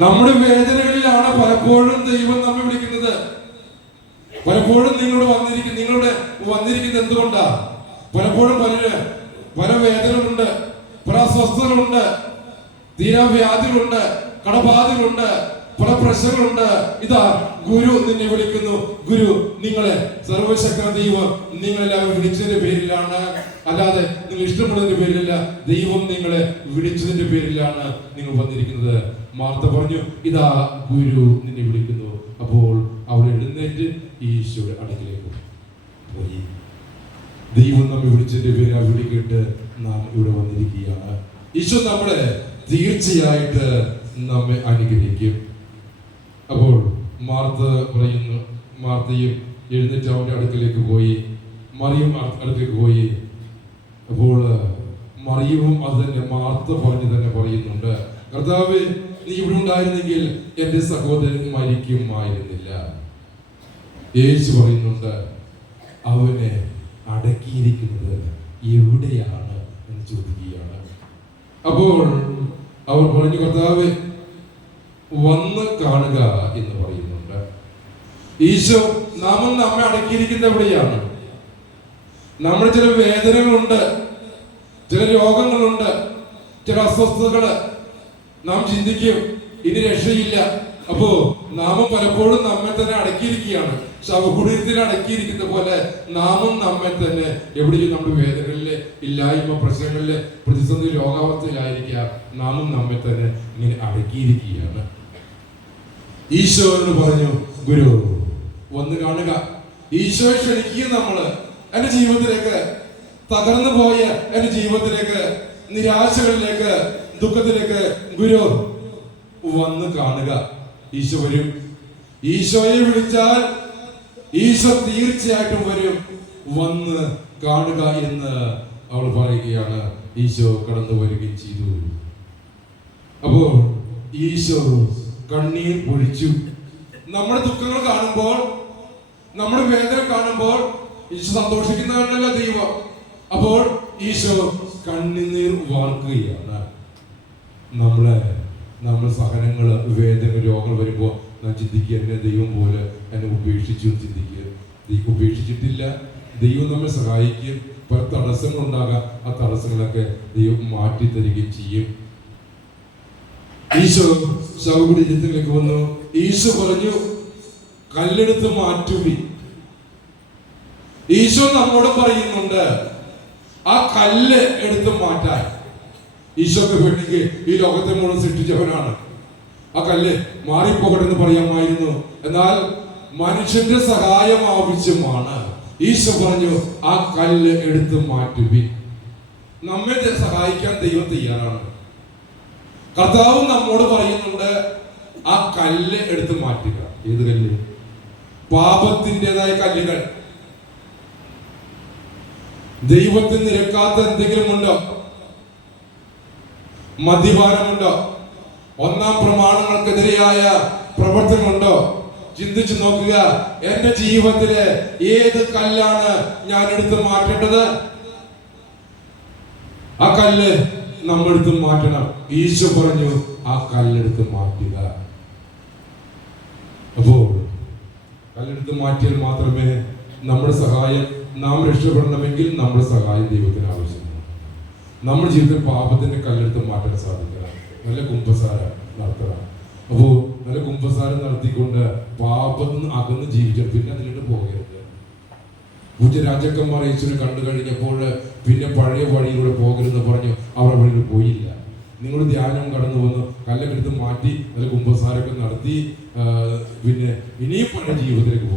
നമ്മുടെ വേദനകളിലാണ് പലപ്പോഴും ദൈവം നമ്മെ വിളിക്കുന്നത്. പലപ്പോഴും നിങ്ങളുടെ വന്നിരിക്കുന്നത് എന്തുകൊണ്ടാ? പലപ്പോഴും പല വേദനകളുണ്ട്, പല അസ്വസ്ഥതകളുണ്ട്, തീരാവ്യാധികളുണ്ട്, കടബാധകളുണ്ട്, പല പ്രശ്നങ്ങളുണ്ട്. ഇതാ ഗുരു നിന്നെ വിളിക്കുന്നു. ഗുരു നിങ്ങളെ സർവശക്തനായ ദൈവം നിങ്ങളെല്ലാവരും വിളിച്ചതിന്റെ പേരിലാണ്, അല്ലാതെ നിങ്ങൾ ഇഷ്ടപ്പെടുന്നതിന്റെ പേരിലല്ല. ദൈവം നിങ്ങളെ വിളിച്ചതിന്റെ പേരിലാണ് നിങ്ങൾ വന്നിരിക്കുന്നത്. മാർത്ത പറഞ്ഞു, ഇതാ ഗുരു നിന്നെ വിളിക്കുന്നു. അപ്പോൾ അവൾ എഴുന്നേറ്റ് ഈശോയുടെ അടുക്കിലേക്ക് പോയി. ദൈവം നമ്മെ വിളിച്ചതിന്റെ പേര് ആ വിളിക്കേട്ട് നാം ഇവിടെ വന്നിരിക്കുകയാണ്. ഈശോ നമ്മളെ തീർച്ചയായിട്ട് നമ്മെ അനുഗ്രഹിക്കും. അപ്പോൾ മാർത്തയും എഴുന്നേറ്റ് അവന്റെ അടുക്കലേക്ക് പോയി, മറിയം അടുക്കലേക്ക് പോയി. അപ്പോൾ മറിയവും അത് തന്നെ മാർത്ത പറഞ്ഞു തന്നെ പറയുന്നുണ്ട്, കർത്താവേ, നീ ഇവിടെ ഉണ്ടായിരുന്നെങ്കിൽ എന്റെ സഹോദരൻ മരിക്കുമായിരുന്നില്ല. യേശു പറയുന്നുണ്ട്, അവനെ അടക്കിയിരിക്കുന്നത് എവിടെയാണ് എന്ന് ചോദിക്കുകയാണ്. അപ്പോൾ അവർ പറഞ്ഞു, കർത്താവേ, വന്ന് കാണുക എന്ന് പറയുന്നുണ്ട്. ഈശോ നമ്മെ അടക്കിയിരിക്കുന്നത് എവിടെയാണ്? നമ്മുടെ ചില വേദനകളുണ്ട്, ചില രോഗങ്ങളുണ്ട്, ചില അസ്വസ്ഥതകള്. നാം ചിന്തിക്കും ഇനി രക്ഷയില്ല. അപ്പോ നാമും പലപ്പോഴും നമ്മെ തന്നെ അടക്കിയിരിക്കുകയാണ്. ശവകുടീരത്തിൽ അടക്കിയിരിക്കുന്ന പോലെ നാമും നമ്മെ തന്നെ എവിടെയും നമ്മുടെ വേദനകളിലെ, ഇല്ലായ്മ, പ്രശ്നങ്ങളിലെ, പ്രതിസന്ധി, രോഗാവസ്ഥയിലായിരിക്കാം. നാമും നമ്മെ തന്നെ ഇങ്ങനെ അടക്കിയിരിക്കുകയാണ്. ഈശോയോട് പറഞ്ഞു, ഗുരു വന്ന് കാണുക. ഈശോയെ ക്ഷണിക്കുക. നമ്മള് എന്റെ ജീവിതത്തിലേക്ക്, തകർന്നു പോയ എന്റെ ജീവിതത്തിലേക്ക്, നിരാശകളിലേക്ക്, ദുഃഖത്തിലേക്ക്, ഗുരു വന്ന് കാണുക. ഈശോ വരും. ഈശോയെ വിളിച്ചാൽ ഈശോ തീർച്ചയായിട്ടും വരും. വന്ന് കാണുക എന്ന് അവൾ പറയുകയാണ്. ഈശോ കടന്നു വരികയും ചെയ്തു. അപ്പോൾ ഈശോ കണ്ണീർ പൊഴിച്ചു. നമ്മുടെ ദുഃഖങ്ങൾ കാണുമ്പോൾ, നമ്മുടെ വേദന കാണുമ്പോൾ ഈശോ സന്തോഷിക്കുന്നവനല്ല ദൈവം. അപ്പോൾ ഈശോ കണ്ണുനീർ വാർക്കുകയാണ്. നമ്മൾ സഹനങ്ങള്, വേദന, രോഗങ്ങൾ വരുമ്പോൾ നാം ചിന്തിക്കുക, എന്നെ ദൈവം പോലെ എന്നെ ഉപേക്ഷിച്ചു ചിന്തിക്കുക. ഉപേക്ഷിച്ചിട്ടില്ല. ദൈവം നമ്മെ സഹായിക്കും. പല തടസ്സങ്ങളുണ്ടാകാം. ആ തടസ്സങ്ങളൊക്കെ ദൈവം മാറ്റി തരികയും ചെയ്യും. ഈശോ ശവകുടീരത്തിലേക്ക് വന്നു. ഈശോ പറഞ്ഞു, കല്ലെടുത്ത് മാറ്റുവി. ഈശോ നമ്മോട് പറയുന്നുണ്ട്, ആ കല്ല് എടുത്ത് മാറ്റാൻ. ഈശോക്ക് വേണമെങ്കിൽ ഈ ലോകത്തെ മുഴുവൻ സൃഷ്ടിച്ചവനാണ്. ആ കല്ല് മാറിപ്പോകട്ടെ എന്ന് പറയാമായിരുന്നു. എന്നാൽ മനുഷ്യന്റെ സഹായം ആവശ്യമാണ്. ഈശോ പറഞ്ഞു, ആ കല്ല് എടുത്ത് മാറ്റുവി. നമ്മെ സഹായിക്കാൻ ദൈവം തയ്യാറാണ്. കർത്താവ് നമ്മോട് പറയുന്നുണ്ട്, ആ കല്ല് എടുത്ത് മാറ്റുക. ഏത് കല്ല്? പാപത്തിൻ്റെതായ കല്ലുകൾ. ദൈവത്തിന് നിരക്കാത്ത എന്തെങ്കിലും ഉണ്ടോ? മദ്യപാനമുണ്ടോ? ഒന്നാം പ്രമാണങ്ങൾക്കെതിരെയായ പ്രവർത്തനമുണ്ടോ? ചിന്തിച്ചു നോക്കുക. എന്റെ ജീവിതത്തിലെ ഏത് കല്ലാണ് ഞാൻ എടുത്ത് മാറ്റേണ്ടത്? ആ കല്ല് നമ്മളെടുത്ത് മാറ്റണം. ഈശോ പറഞ്ഞു, ആ കല്ലെടുത്ത് മാറ്റുക. അപ്പോൾ കല്ലെടുത്ത് മാറ്റിയാൽ മാത്രമേ നമ്മുടെ സഹായം, നാം രക്ഷപ്പെടണമെങ്കിൽ നമ്മുടെ സഹായം ദൈവത്തിന് ആവശ്യമാണ്. നമ്മുടെ ജീവിതത്തിൽ പാപത്തിന്റെ കല്ലെടുത്ത് മാറ്റാൻ സാധിക്കണം. നല്ല കുമ്പസാരം നടത്തണം. അപ്പോൾ നല്ല കുമ്പസാരം നടത്തിക്കൊണ്ട് പാപത്തിന് അകന്ന് ജീവിച്ചാൽ പിന്നെ അതിലോട്ട് പോകരുത്. പൂജ രാജാക്കന്മാർ യേശുവിനെ കണ്ടു കഴിഞ്ഞപ്പോൾ പിന്നെ പഴയ വഴിയിലൂടെ പോകരുതെന്ന് പറഞ്ഞു അവർ വഴിയിൽ പോയില്ല. നിങ്ങൾ ധ്യാനം കടന്നു വന്നു, കല്ലൊക്കെ എടുത്ത് മാറ്റി നല്ല കുമ്പസാരമൊക്കെ നടത്തി പിന്നെ ഇനിയും പഴയ ജീവിതത്തിലേക്ക്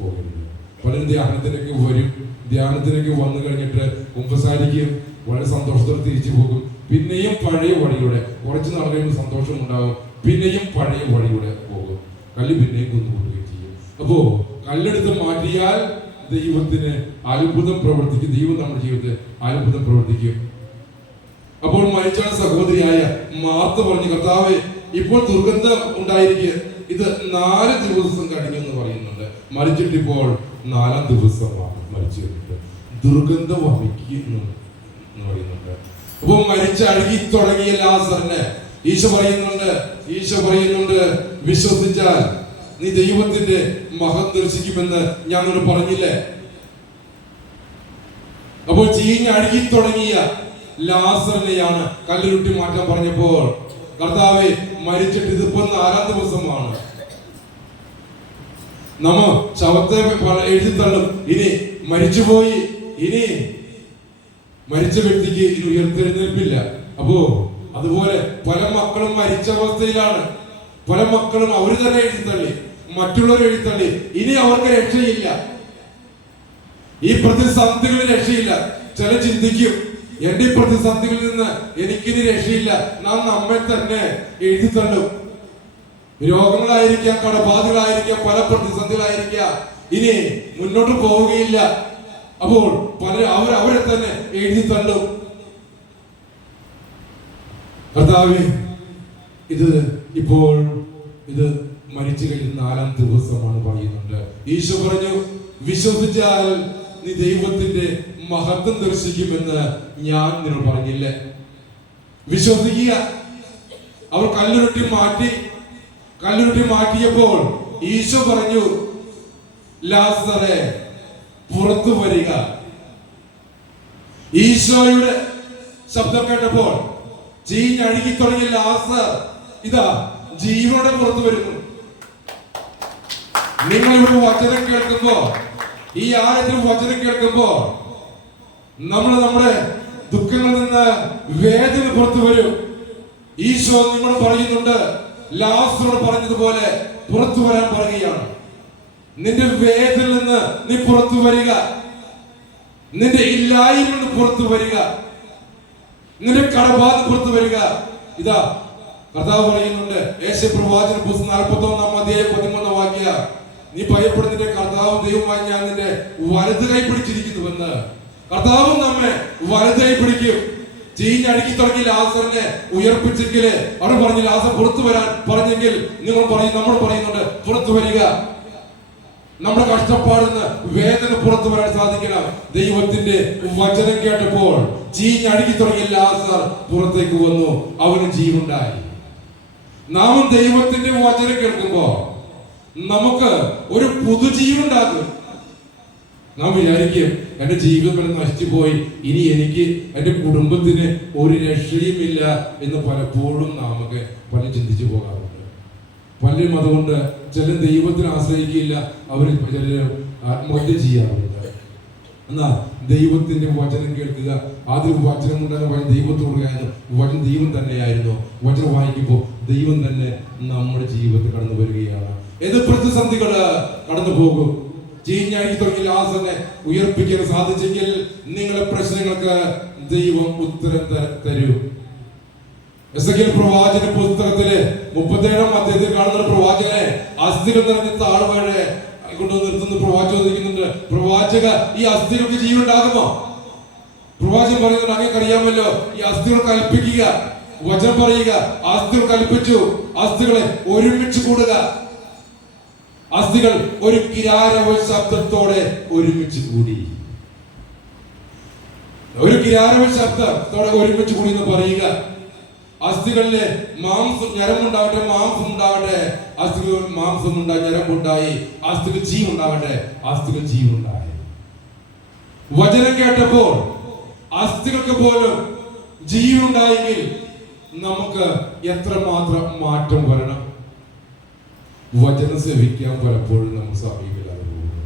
പോകരുത്. പലരും ധ്യാനത്തിനൊക്കെ വരും. ധ്യാനത്തിനൊക്കെ വന്നു കഴിഞ്ഞിട്ട് കുമ്പസാരിക്കും, വളരെ സന്തോഷത്തോടെ തിരിച്ചു പോകും. പിന്നെയും പഴയ വഴിയുടെ കുറച്ച് നാൾ കഴിയുമ്പോൾ സന്തോഷം ഉണ്ടാകും. പിന്നെയും പഴയ വഴിയുടെ പോകും. കല്ല് പിന്നെയും കുന്നുകൂട്ടുകയും ചെയ്യും. അപ്പോ കല്ലെടുത്ത് മാറ്റിയാൽ ദൈവത്തിന് അത്ഭുതം പ്രവർത്തിക്കും. ദൈവം നമ്മുടെ ജീവിതത്തിൽ അത്ഭുതം പ്രവർത്തിക്കും. അപ്പോൾ മരിച്ച സഹോദരിയായ മാർത്ത പറഞ്ഞു, കർത്താവേ, ഇപ്പോൾ ദുർഗന്ധം ഉണ്ടായിരിക്കുക. ഇത് 4 ദിവസം കഴിഞ്ഞു എന്ന് പറയുന്നുണ്ട്. മരിച്ചിട്ടിപ്പോൾ 4ാം ദിവസമാണ് മരിച്ചു കഴിഞ്ഞിട്ട്. ദുർഗന്ധം വമിക്കുന്നു എന്ന് പറയുന്നുണ്ട്. അപ്പൊ മരിച്ചഴുകി തുടങ്ങിയ ലാസറിനെ ഈശോ പറയുന്നുണ്ട് വിശ്വസിച്ചാൽ നീ ദൈവത്തിന്റെ മഹത്വം ദർശിക്കുമെന്ന് ഞാൻ നിന്നോട് പറഞ്ഞില്ലേ? അപ്പോൾ ചീഞ്ഞഴുകി തുടങ്ങിയ ലാസറിനെയാണ് കല്ലുരുട്ടി മാറ്റാൻ പറഞ്ഞപ്പോൾ കർത്താവെ മരിച്ചിട്ട് ഇതിപ്പോ 4-ാം ദിവസമാണ്, നമ്മ ശവത്തെ എഴുതിത്തള്ളും, ഇനി മരിച്ചുപോയി, ഇനി മരിച്ച വ്യക്തിക്ക് ഇനി ഉയർത്തെഴുന്നേൽപ്പില്ല. അപ്പോ അതുപോലെ പല മക്കളും മരിച്ച അവസ്ഥയിലാണ്. പല മക്കളും അവര് തന്നെ എഴുതിത്തള്ളി, മറ്റുള്ളവർ എഴുതിത്തള്ളി, ഇനി അവർക്ക് രക്ഷയില്ല. ഈ പ്രതിസന്ധികളിൽ രക്ഷയില്ല. ചില ചിന്തിക്കും, എന്റെ ഈ പ്രതിസന്ധികളിൽ നിന്ന് എനിക്കിനി രക്ഷയില്ല. നാം നമ്മെ തന്നെ എഴുതിത്തള്ളും. രോഗങ്ങളായിരിക്കാം, കടബാധകളായിരിക്കാം, പല പ്രതിസന്ധികളായിരിക്കാം, ഇനി മുന്നോട്ട് പോവുകയില്ല. അപ്പോൾ അവരെ തന്നെ എഴുതിത്തള്ളും. കർത്താവേ, ഇപ്പോൾ മരിച്ചു കഴിഞ്ഞ 4-ാം ദിവസമാണ് പറയുന്നുണ്ട്. ഈശോ പറഞ്ഞു, വിശ്വസിച്ചാൽ നീ ദൈവത്തിന്റെ മഹത്വം ദർശിക്കുമെന്ന് ഞാൻ നിന്നോട് പറഞ്ഞില്ലേ? വിശ്വസിക്കുക. അവർ കല്ലുരുട്ടി മാറ്റിയപ്പോൾ ഈശോ പറഞ്ഞു, ലാസറേ പുറത്തു വരിക. ഈശോയുടെ ശബ്ദം കേട്ടപ്പോൾ ചീഞ്ഞഴുകി തുടങ്ങിയ ലാസർ ജീവനോടെ പുറത്തു വരുന്നു. നിങ്ങൾ ഇവിടെ വചനം കേൾക്കുമ്പോ, ഈ ആരെങ്കിലും വചനം കേൾക്കുമ്പോ നമ്മുടെ ദുഃഖങ്ങളിൽ നിന്ന് വേദന പുറത്തു വരും. ഈശോ നിങ്ങൾ പറയുന്നുണ്ട്, ലാസറോട് പറഞ്ഞതുപോലെ പുറത്തു വരാൻ പറയുകയാണ്. നിന്റെ വേദനയിൽ നിന്ന് നീ പുറത്തു വരിക, നിന്റെ ഇല്ലായ്മ നിന്ന് പുറത്തു വരിക, നിന്റെ കടബാധ പുറത്തു വരിക. കർത്താവ് പറയുന്നുണ്ട്, യേശയ്യാപ്രവാചന പുസ്തകം 41-ാം അധ്യായം 13-ാം വാക്യം, നീ ഭയപ്പെടുന്നതിന്റെ കർത്താവ് ദൈവമായി ഞാൻ നിന്റെ വലത് കൈ പിടിച്ചിരിക്കുന്നുവെന്ന്. കർത്താവും നമ്മെ വലത് കൈ പിടിക്കും. ചീഞ്ഞടുക്കി തുടങ്ങി ലാസറിനെ ഉയർപ്പിച്ചെങ്കില് അവിടെ പറഞ്ഞു ലാസർ പുറത്തു വരാൻ പറഞ്ഞെങ്കിൽ നമ്മൾ പറയുന്നുണ്ട് പുറത്തു വരിക. നമ്മുടെ കഷ്ടപ്പാടുന്ന് വേദന പുറത്തു വരാൻ സാധിക്കണം. ദൈവത്തിന്റെ വചനം കേട്ടപ്പോൾ ചീഞ്ഞടുക്കി തുടങ്ങിയ ലാസർ പുറത്തേക്ക് വന്നു, അവന് ജീവനുണ്ടായി. നാം ദൈവത്തിന്റെ വചനം കേൾക്കുമ്പോ നമുക്ക് ഒരു പുതുജീവനുണ്ടാകും. നാം വിചാരിക്കും, എന്റെ ജീവിതം നശിച്ചു പോയി, ഇനി എനിക്ക് എന്റെ കുടുംബത്തിന് ഒരു രക്ഷയുമില്ല എന്ന് പലപ്പോഴും നമുക്ക് ചിന്തിച്ചു പോകാറുണ്ട്. പലരും അതുകൊണ്ട് ചിലർ ദൈവത്തിന് ആശ്രയിക്കില്ല, അവർ ചിലർ ആത്മഹത്യ ചെയ്യാറുണ്ട്. എന്നാൽ ദൈവത്തിന്റെ വചനം കേൾക്കുക. ആദ്യം വചനം ഉണ്ടാകുന്ന ദൈവത്തോട് വചനം ദൈവം തന്നെയായിരുന്നു. വചനം വായിക്കുമ്പോൾ ദൈവം തന്നെ നമ്മുടെ ജീവിതത്തിൽ കടന്നു വരികയാണ്. ഏത് പ്രതിസന്ധികള് കടന്നു പോകും. ചീഞ്ഞഴുകി തുടങ്ങിയ ലാസറിനെ ഉയർപ്പിക്കാൻ സാധിച്ചെങ്കിൽ നിങ്ങളുടെ പ്രശ്നങ്ങൾക്ക് ദൈവം ഉത്തരം തരും. എസെക്കിയേൽ പ്രവാചന പുസ്തകത്തില് 37-ാം അധ്യായത്തിൽ കാണുന്ന പ്രവാചകനെ അസ്ഥികൾ നിറഞ്ഞ താഴ്വരെ കൊണ്ടുവന്ന് നിർത്തുന്ന പ്രവാചകൻ ചോദിക്കുന്നുണ്ട്, പ്രവാചക ഈ അസ്ഥികൾക്ക് ജീവൻ ഉണ്ടാകുമോ? പ്രവാചകൻ പറയുന്നുണ്ട്, അങ്ങനെ അറിയാമല്ലോ, ഈ അസ്ഥികൾ കൽപ്പിക്കുക, വചനം പറയുക. അസ്ഥികൾ കൽപ്പിച്ചു, അസ്ഥികളെ ഒരുമിച്ച് കൂടുക. അസ്ഥികൾ ഒരു കിരാരവ ശബ്ദത്തോടെ ഒരുമിച്ച് കൂടി. ഒരു കിരാരവ ശബ്ദത്തോടെ ഒരുമിച്ച് കൂടി എന്ന് പറയുക. അസ്ഥികളിലെ ഞരമ്പുണ്ടാവട്ടെ, മാംസം ഉണ്ടാവട്ടെ. അസ്ഥികൾ മാംസം ഉണ്ടായി, ഞരമ്പുണ്ടായി. അസ്ഥികൾ ജീവുണ്ടാവട്ടെ, അസ്ഥികൾ ജീവുണ്ടായി. വചനം കേട്ടപ്പോൾ അസ്ഥികൾക്ക് പോലും ജീവുണ്ടായെങ്കിൽ നമുക്ക് എത്രമാത്രം മാറ്റം വരണം. വചനം സേവിക്കാൻ പലപ്പോഴും നമ്മൾ സമീപിക്കാതെ പോകുന്നു.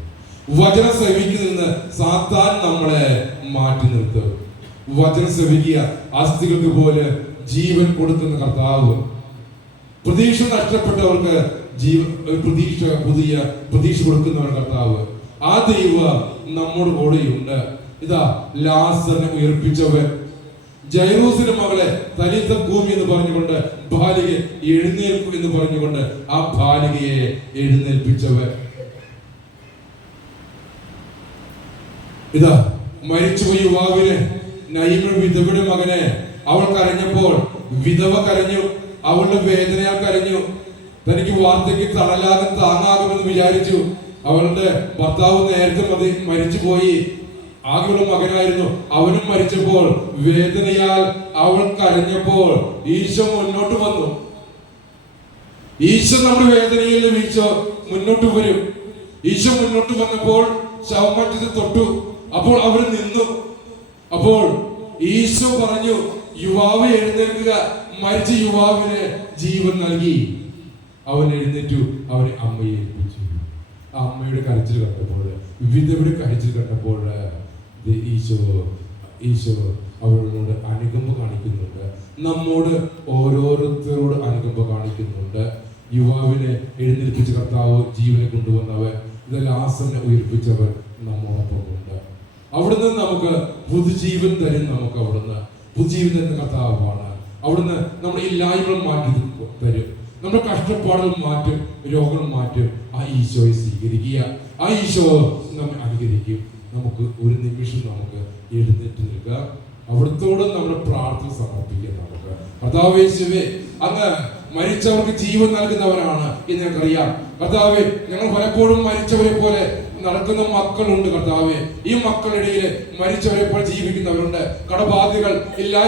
വചനം സേവിക്കുന്നതിന് സാത്താൻ നമ്മളെ മാറ്റി നിർത്തും. വചനം സേവിക്കുക. അസ്ഥികൾക്ക് പോലെ ജീവൻ കൊടുക്കുന്ന കർത്താവ്, പ്രതീക്ഷ നഷ്ടപ്പെട്ടവർക്ക് പുതിയ പ്രതീക്ഷ കൊടുക്കുന്നവർ കർത്താവ്. ആ ദൈവം നമ്മുടെ കൂടെയുണ്ട്. ലാസറിനെ ഉയർപ്പിച്ചവൻ, ജൈറൂസിന്റെ മകളെ തലീത്ത ഭൂമി എന്ന് പറഞ്ഞുകൊണ്ട് ബാലികയെ എഴുന്നേൽക്കൂ എന്ന് പറഞ്ഞുകൊണ്ട് ആ ബാലികയെ എഴുന്നേൽപ്പിച്ചവൻ. മരിച്ചുപോയ യുവാവിന് നയിമ വിധവയുടെ മകനെ അവൾ കരഞ്ഞപ്പോൾ വിധവ കരഞ്ഞു, അവളുടെ വേദനയാൽ കരഞ്ഞു. തനിക്ക് വാർദ്ധക്യം താങ്ങാകുമെന്ന് വിചാരിച്ചു. അവളുടെ ഭർത്താവ് നേരത്തെ മരിച്ചുപോയി. ആകെയുള്ള മകനായിരുന്നു. അവനും മരിച്ചപ്പോൾ വേദനയാൽ അവൾ കരഞ്ഞപ്പോൾ ഈശോ മുന്നോട്ട് വന്നു. ഈശോ നമ്മുടെ വേദനയിൽ നിന്ന് ഈശോ മുന്നോട്ട് വരും. ഈശോ മുന്നോട്ട് വന്നപ്പോൾ ശവമറ്റത്ത് തൊട്ടു. അപ്പോൾ അവർ നിന്നു. അപ്പോൾ ഈശോ പറഞ്ഞു, യുവാവ് എഴുന്നേൽക്കുക. മരിച്ച യുവാവിന് ജീവൻ നൽകി. അവൻ എഴുന്നേറ്റു, അവനെ അമ്മയെ ഏൽപ്പിച്ചു. ആ അമ്മയുടെ കരച്ചിൽ കണ്ടപ്പോൾ, വിധവയുടെ കരച്ചിൽ കണ്ടപ്പോൾ ഈശോ അവരോട് അനുകമ്പ കാണിക്കുന്നുണ്ട്. നമ്മോട് ഓരോരുത്തരോട് അനുകമ്പ കാണിക്കുന്നുണ്ട്. യുവാവിനെ എഴുന്നേൽപ്പിച്ച കർത്താവ്, ജീവനെ കൊണ്ടുവന്നവൻ, ലാസറിനെ ഉയർപ്പിച്ചവൻ നമ്മോടൊപ്പം ഉണ്ട്. അവിടുന്ന് നമുക്ക് പുതുജീവൻ തരും. നമുക്ക് അവിടുന്ന് പുതുജീവൻ തരുന്ന കർത്താവാണ്. അവിടുന്ന് നമ്മുടെ ഇല്ലായ്മകൾ മാറ്റി തരും. നമ്മുടെ കഷ്ടപ്പാടുകൾ മാറ്റും, രോഗങ്ങൾ മാറ്റും. ആ ഈശോയെ സ്വീകരിക്കുക. ആ ഈശോ നമ്മെ അനുകരിക്കും. നമുക്ക് ഒരു നിമിഷം നമുക്ക് എഴുന്നേറ്റ് നിൽക്കുക. അവിടുത്തോട് നമ്മുടെ പ്രാർത്ഥന സമർപ്പിക്കുക. നമുക്ക് കർത്താവേ, യേശുവേ, അങ്ങ് മരിച്ചവർക്ക് ജീവൻ നൽകുന്നവരാണ് എന്ന് ഞങ്ങൾക്കറിയാം. കർത്താവേ, ഞങ്ങൾ പലപ്പോഴും മരിച്ചവരെ പോലെ നടക്കുന്ന മക്കളുണ്ട്. കർത്താവേ, ഈ മക്കളുടെ ഇടയിൽ മരിച്ചവരെ പോലെ ജീവിക്കുന്നവരുണ്ട്. കടബാധ്യതകൾ ഇല്ല